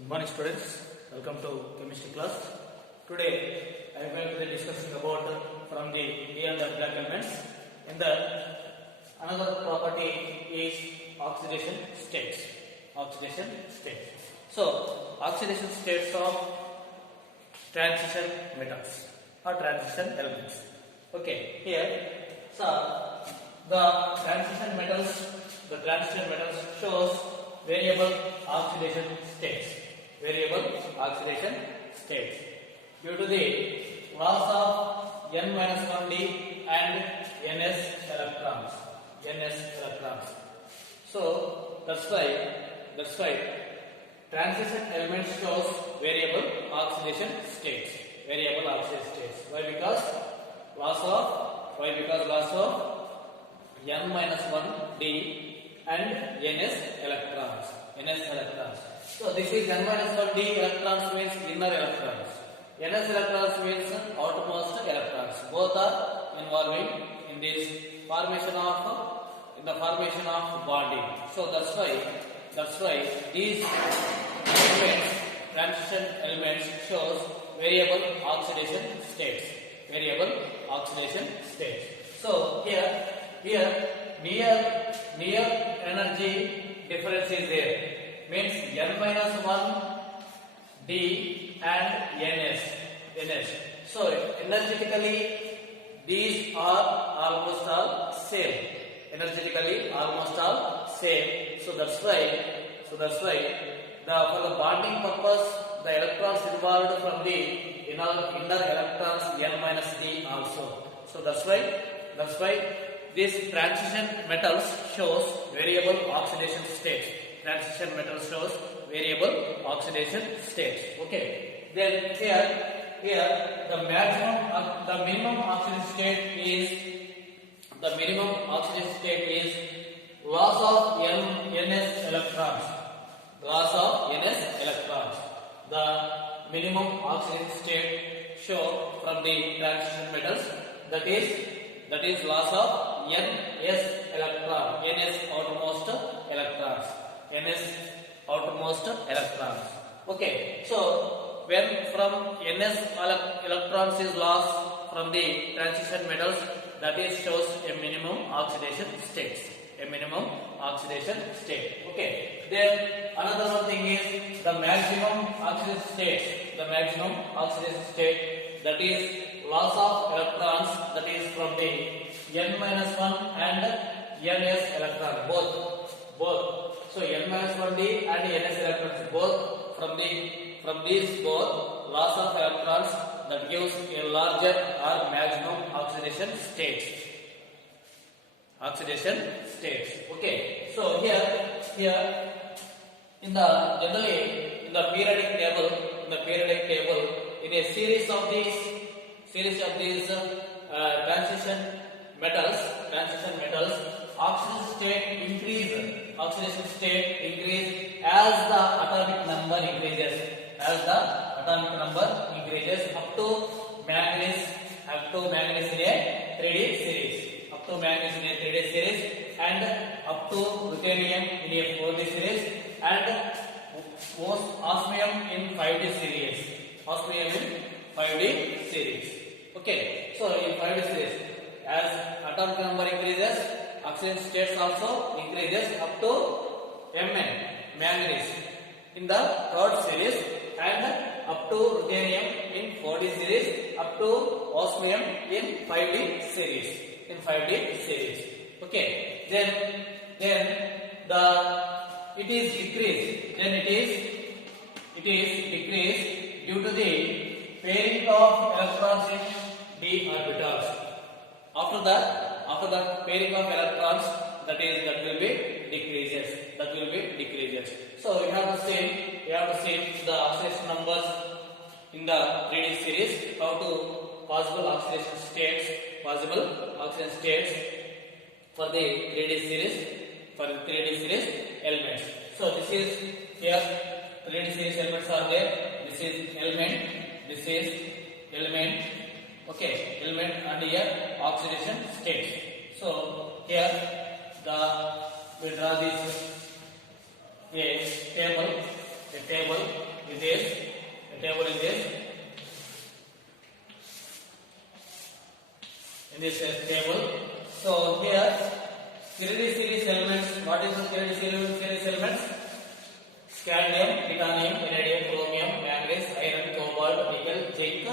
Good morning students, welcome to chemistry class. Today I am going to be discussing about from the D and the black elements. In the another property is oxidation states. Oxidation states. So oxidation states of transition metals or transition elements. Okay, here so the transition metals shows variable oxidation states. Variable oxidation states due to the loss of N-1d and Ns electrons. So that's why transition element shows variable oxidation states. Why? Because loss of N-1d and Ns electrons. So this is N-1d electrons means inner electrons. Ns electrons means outermost electrons. Both are involving in this formation of bonding. So that's why these elements, transition elements, shows variable oxidation states. So here near energy difference is there. Means N-1d and Ns. So energetically these are almost all same. So that's why for the bonding purpose the electrons involved from the inner electrons N-d also. So that's why this transition metals shows variable oxidation states. Okay. Then here the minimum oxidation state is loss of Ns electrons. The minimum oxidation state show from the transition metals that is loss of Ns electron. Ns outermost electrons. Okay. So when from Ns electrons is lost from the transition metals, that is shows a minimum oxidation state. Okay. Then another one thing is the maximum oxidation state. That is loss of electrons. That is from the N-1 and Ns electron both. So N-1d and Ns electrons both from these both loss of electrons, that gives a larger or maximum oxidation states. Okay. So here in the periodic table in a series of these transition metals oxidation state increase as the atomic number increases. Up to manganese in a 3D series, and up to ruthenium in a 4D series, and most osmium in 5D series. Okay, so in 5D series, as atomic number increases, oxidation states also increases up to Mn, manganese, in the 3rd series, and up to ruthenium in 4D series, up to osmium in 5D series. Okay. Then it is decreased due to the pairing of electrons in d orbitals. After that pairing of electrons, that will be decreases. So you have to see the oxidation numbers in the 3D series, how to possible oxidation states for the 3D series elements. So this is here 3D series elements are there. This is element. Okay, element, and here oxidation states. So here we draw this a table this table. So here 3D series elements. What is the 3D series elements? Scandium, titanium, vanadium, chromium, manganese, iron, cobalt, nickel, zinc,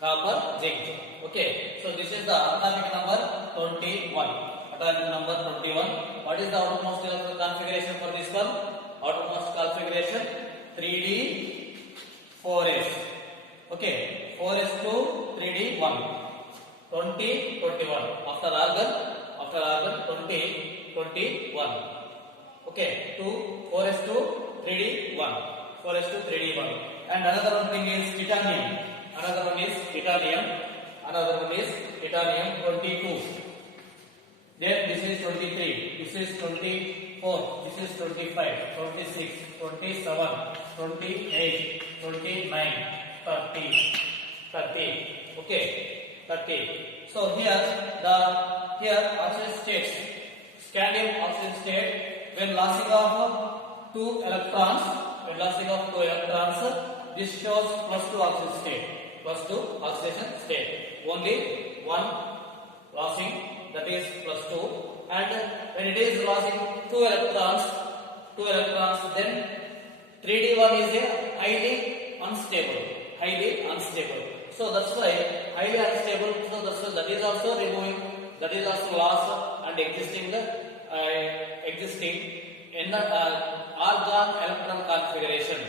copper, zinc. Okay. So this is the atomic number 21. Atomic number 21. What is the outermost electrical configuration for this one? Outermost configuration 3D 4s. Okay. 4s to 3D 1. 20, 21. After argon 20, 21. Okay. 4s to 3D 1. 4s to 3D 1. And another one thing is titanium. Another one is titanium 22. Then this is 23, this is 24, this is 25, 26, 27, 28, 29, 30. Okay, 30. So here oxygen states, scandium oxygen state, when lossing of two electrons, this shows +2 oxygen state, +2 oxidation state. Only one lossing, that is +2, and when it is lossing two electrons, then 3D1 is a highly unstable. So that's why highly unstable. So that is also removing, that is also loss and existing in the argon electron configuration.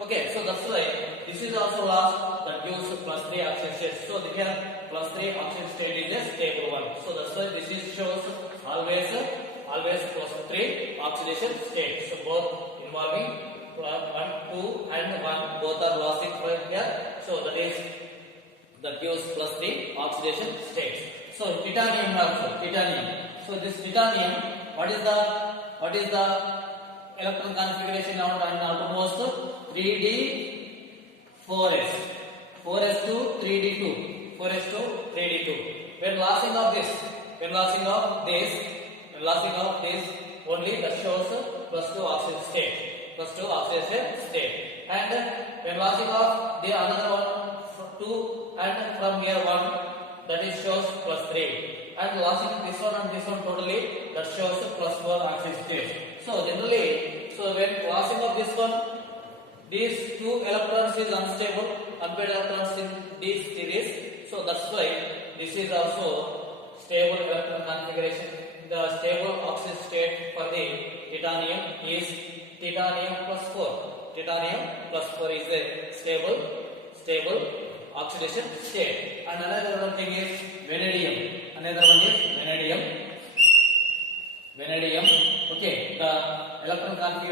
Okay, so that's why this is also lost, that gives +3 oxygen state. So here +3 oxygen state is a stable one. So that's why this is shows always +3 oxidation state. So both involving 1, 2 and 1 both are losing right here. So that gives +3 oxidation states. So titanium also, So this titanium, what is the electron configuration now and outermost 3D 4s. 4s to 3D2. When lossing of this, only that shows +2 oxidation state. And when lossing of the another one 2 and from here 1, that is shows +3. And lossing this one and this one totally, that shows +4 oxidation state. So generally, when lossing of this one, these two electrons is unstable, unpaired electrons in this series. So that's why this is also stable electron configuration. The stable oxidation state for the titanium is titanium +4. Titanium +4 is a stable oxidation state. And another one thing is vanadium. Vanadium. Okay, the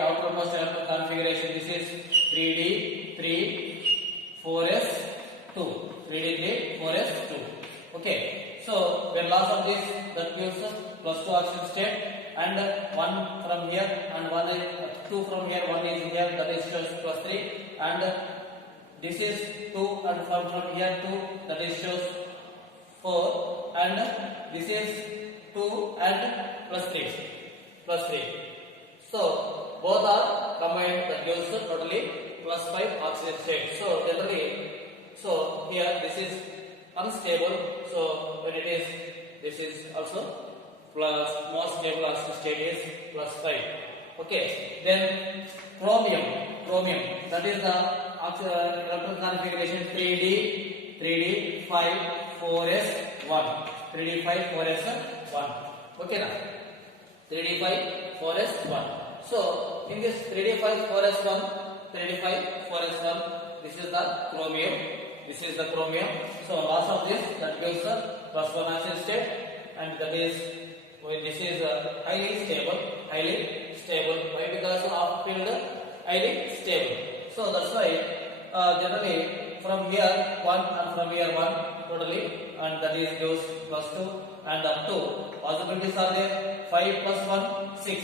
outermost electron configuration, this is 3D 3 4s2. 3D 3 4s2. Okay, so when loss of this, that gives +2 oxidation state, and 1 from here and 2 from here, 1 is here, that is shows +3, and this is 2 and from here 2, that is shows 4, and this is 2 and +3. So both are combined, that gives totally +5 oxidation state. So generally, here this is unstable. So when it is, this is also most stable oxidation state is +5. Okay, then chromium, that is the electron configuration 3D 5 4s1. 3D 5 4s1. Okay now, 3D 5 4s1. So in this 3D 5 4s1, this is the chromium. So loss of this, that gives +1 oxidation state, and that is, this is highly stable. Why? Because of field highly stable. So that's why generally from here 1 and from here 1 totally, and that is gives +2, and up to possibilities are there 5 + 1 6.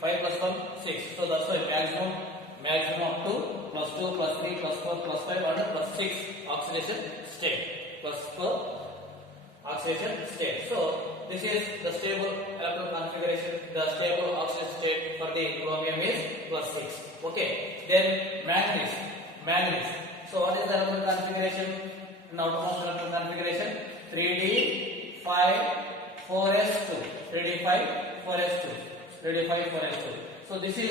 5 + 1 6. So that's why maximum up to +2 +3 +4 +5 and +6 oxidation state. +4 oxidation state. So this is the stable electron configuration. The stable oxidation state for the chromium is +6. Okay. Then manganese. So what is the electron configuration? in outermost electron configuration 3d 5 4s2, 3d 5 4s2, 3d 5 4s2. So this is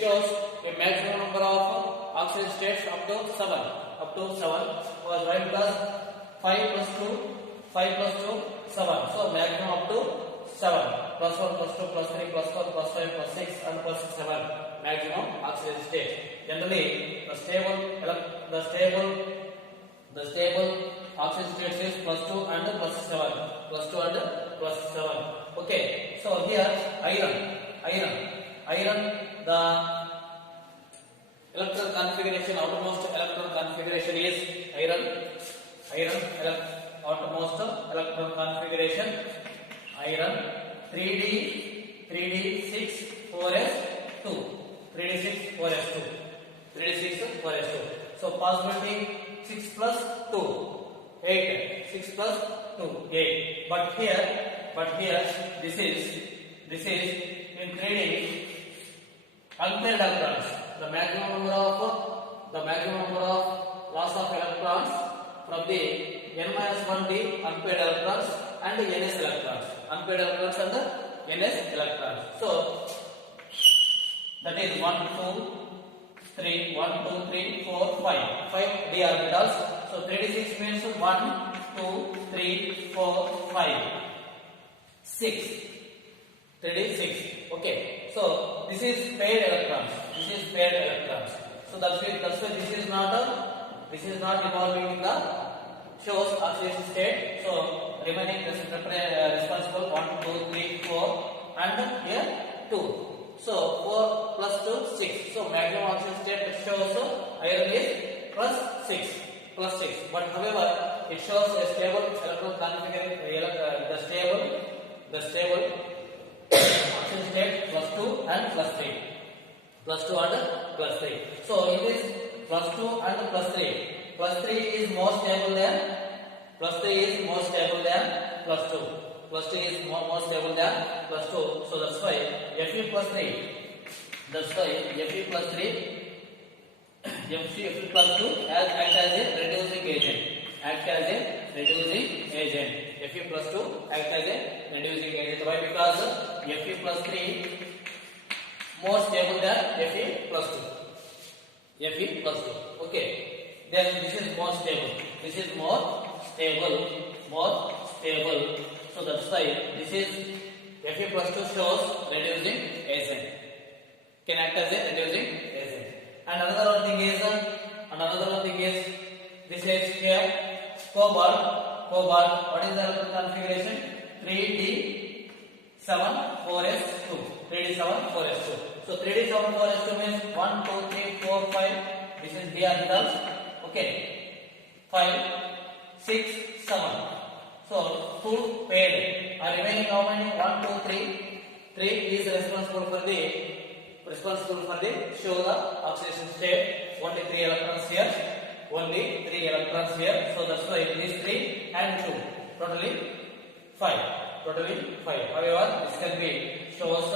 shows a maximum number of oxidation states up to 7. Was why? Because 5 plus 2 7. So maximum up to 7. Plus 1 plus 2 plus 3 plus 4 plus 5 plus 6 and plus 7. Maximum oxidation state. Generally, the stable oxidation state is plus 2 and plus 7. Plus 2 and plus 7. Okay. So here iron, the electron configuration, outermost electron configuration is iron, outermost electron configuration, iron, 3d 6 4s2, 3d6 4s2. So possibility 6 plus 2, 8, 6 plus 2, 8. But here this is in 3d unpaired electrons. The maximum number of loss of electrons from the n-1d unpaired electrons and ns electrons. Unpaired electrons and ns electrons. So that is 1, 2, 3, 4, 5. 5 d orbitals. So 3d6 means 1, 2, 3, 4, 5, 6. 3d6. Okay. So this is paired electrons. So that's why this is not involving in the shows oxidation state. So remaining responsible 1, 2, 3, 4 and here 2. So 4 plus 2 6. So maximum oxidation state shows iron is plus 6. But however it shows a stable electron configuration. The stable oxidation state plus 2 and plus 3. So in this plus 2 and plus 3. Plus 3 is more stable than plus 2. Plus 3 is more stable than plus 2. So that's why Fe plus 3. Fe plus 2 act as a reducing agent. Fe plus 2 act as a reducing agent. Why? Because Fe plus 3 more stable than Fe plus 2. Okay. Then this is more stable. So that's why this is Fe plus 2 shows reducing agent. Can act as a reducing agent. And another one thing is this is here cobalt. What is the electron configuration? 3d7 4s2. 3d7 4s2. So 3d7 4s2 means 1, 2, 3, 4, 5. This is d orbitals. Okay. 5, 6, 7. So 2 paired are remaining how many? 1, 2, 3. 3 is responsible for the show the oxidation state. Only 3 electrons here. So that's why these 3 and 2. Totally 5. However, this can be shows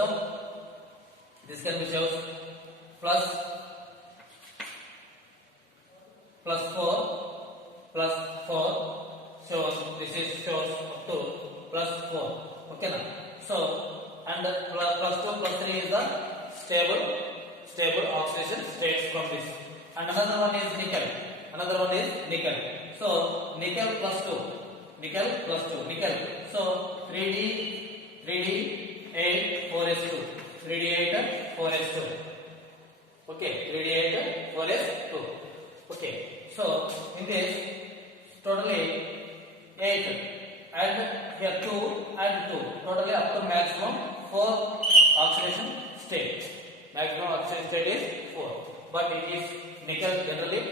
plus 4 shows up to plus 4. Okay now. So and plus 2 plus 3 is the stable oxidation states from this. And another one is nickel. So nickel plus 2. So 3d8 4s2. 3d8 4s2. Okay, 3d8 4s2. Okay. So in this totally 8 and here 2 and 2. Totally up to maximum 4 oxidation state. Maximum oxidation state is 4. But it is nickel generally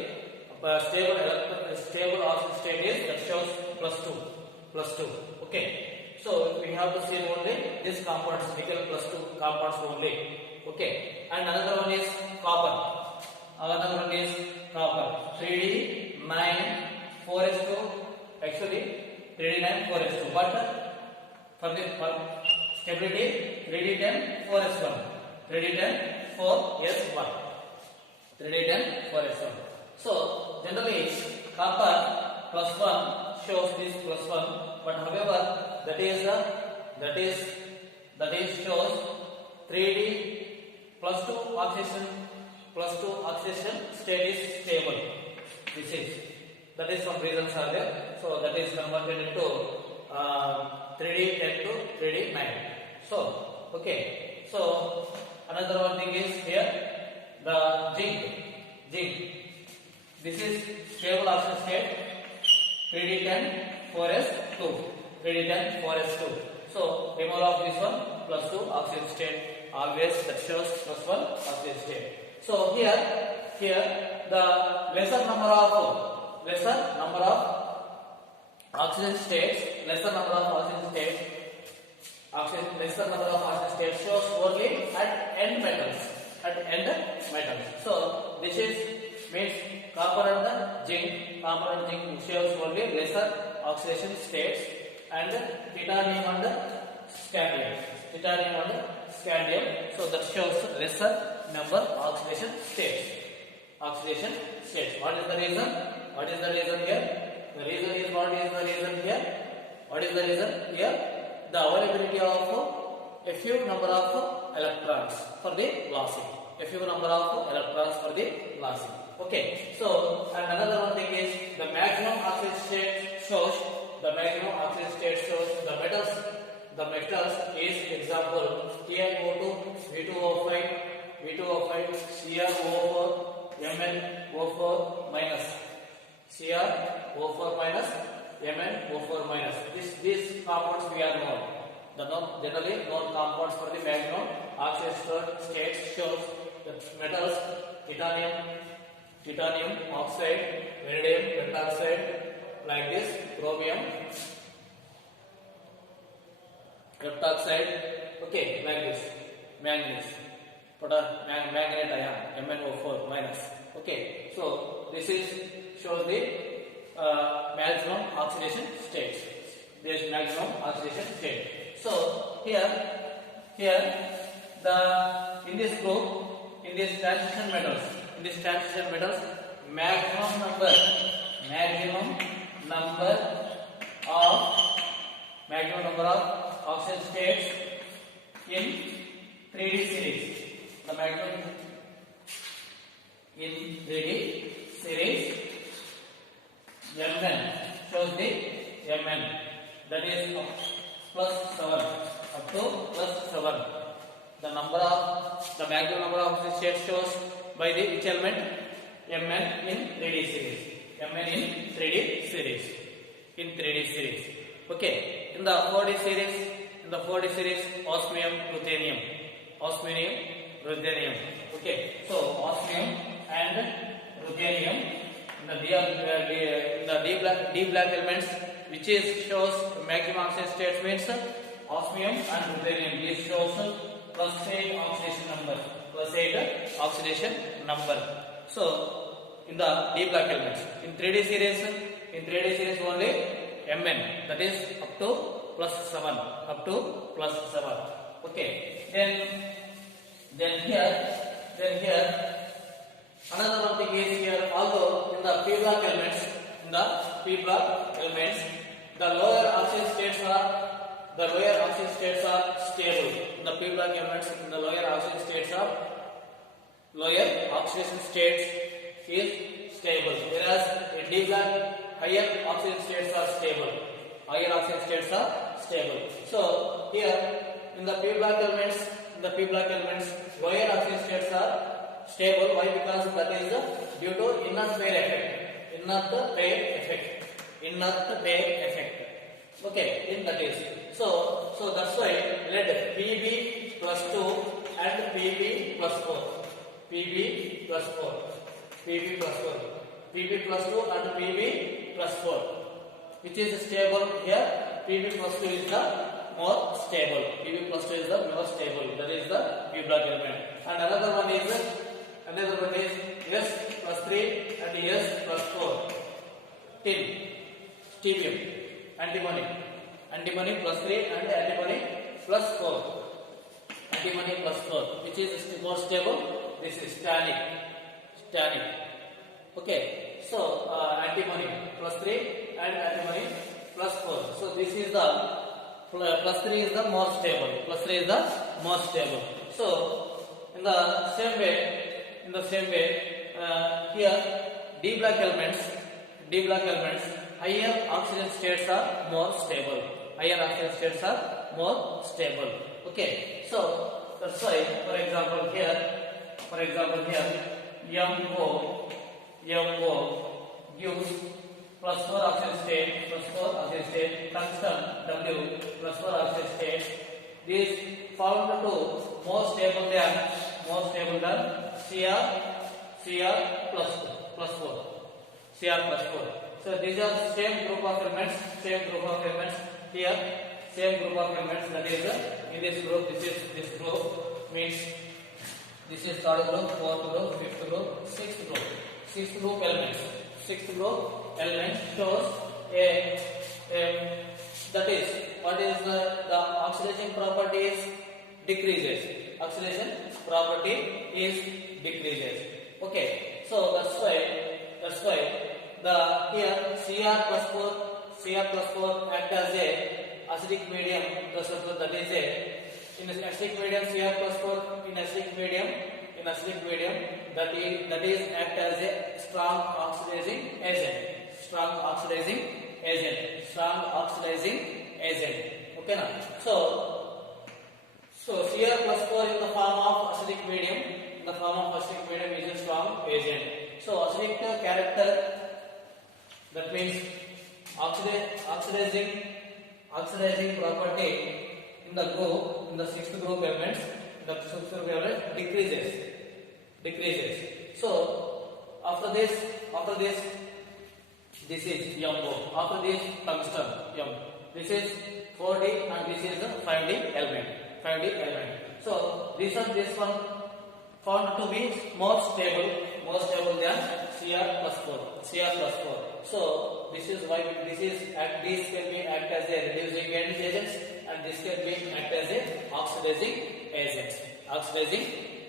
stable oxidation state is that shows plus 2. Okay. So we have to see only this compounds, nickel plus 2 compounds only. Okay. And another one is copper. 3d9 4s2. Actually 3d9 4s2. But for stability 3d10 4s1. 3d10 4s1. So generally copper plus 1 shows this plus 1, but however that is shows 3D plus 2 oxidation state is stable. This is that is some reasons are there. So that is converted into 3D 10 to 3D 9. So okay. So another one thing is here the zinc. This is stable oxidation state 3D10 4s2. 3D10 4s2. So removal of this one plus 2 oxidation state, always that shows plus 1 oxidation state. So here the lesser number of oxidation states, lesser number of oxidation states shows only at end metals. So this is means copper and the zinc shows only lesser oxidation states, and titanium and scandium, so that shows lesser number oxidation states. What is the reason? What is the reason here? The reason is what is the reason here? What is the reason here? The availability of a few number of electrons for the lossing. Okay. So another one thing is the maximum oxidation state shows the metals. The metals is example TiO2, V2O5, CrO4, MnO4 minus, MnO4 minus. These compounds we are known. The generally known compounds for the maximum oxidation states shows the metals titanium oxide, iridium pentoxide, like this, chromium pentoxide, okay, like this, manganese, magnate ion, MnO4 minus. Okay, so this is shows the maximum oxidation state. This maximum oxidation state. So here the in this group, in this transition metals, maximum number of oxidation states in 3D series. The maximum in 3D series, Mn shows the Mn, that is plus 7, up to plus 7. The maximum number of oxidation states shows by the which element? Mn in 3D series. Okay. In the 4D series, osmium, ruthenium. Okay. So osmium and ruthenium in the D black elements, which is shows maximum oxidation states means osmium and ruthenium. This shows plus 8 oxidation number. So in the D black elements, in 3D series only Mn, that is up to plus 7. Okay. Then here another one thing is here, although in the P block elements, the lower oxidation states are stable. In the P block elements, in the lower oxidation states is stable, whereas in D block higher oxidation states are stable. So here in the P block elements, lower oxidation states are stable. Why? Because that is due to inert pair effect. Okay, in that is so that's why let Pb plus 2 and Pb plus 4, Pb plus 2 and Pb plus 4, which is stable here. Pb plus 2 is the more stable. That is the P block element. And another one is S plus 3 and S plus 4. Tin, stibum, antimony plus 3 and antimony plus 4. Which is more stable. This is tannic. Okay, so antimony plus 3 and antimony plus 4. So this is the plus 3 is the more stable. Plus 3 is the more stable. So in the same way, here D block elements, higher oxygen states are more stable. Higher oxygen states are more stable. Okay, so that's why, for example here, MO gives plus 4 oxygen state, tungsten W plus 4 oxygen state. These found to more stable than Cr plus 4. So these are same group of elements here. Same group of elements, that is in this group. This group means this is third group, fourth group, fifth group, sixth group. Sixth group element shows a that is what is the oxidation property is decreases. Oxidation property is decreases. Okay, so that's why the here Cr plus 4 act as a acidic medium. That is in acidic medium Cr plus 4 in acidic medium that is act as a strong oxidizing agent. Okay now. So Cr plus 4 in the form of acidic medium is a strong agent. So acidic character, that means oxidizing property in the sixth group elements, decreases. So after this is MO. After this tungsten M. This is 4D and this is the 5D element. So this one found to be more stable than Cr plus 4. So this is why these can be act as a reducing agents, and this can be act as a oxidizing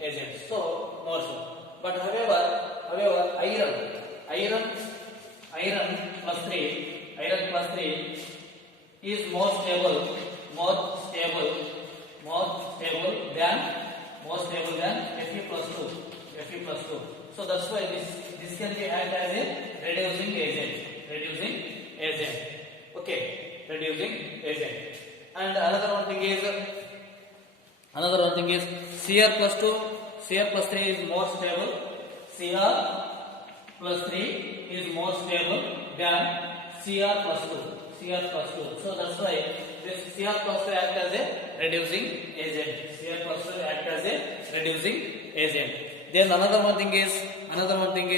agents. So more so. But however, iron plus 3 is more stable than Fe plus 2. So that's why this can be act as a reducing agent. Okay, reducing agent. And another one thing is Cr plus 3 is more stable. Cr plus 3 is more stable than Cr plus 2. So that's why this Cr plus 2 act as a reducing agent. Then another one thing is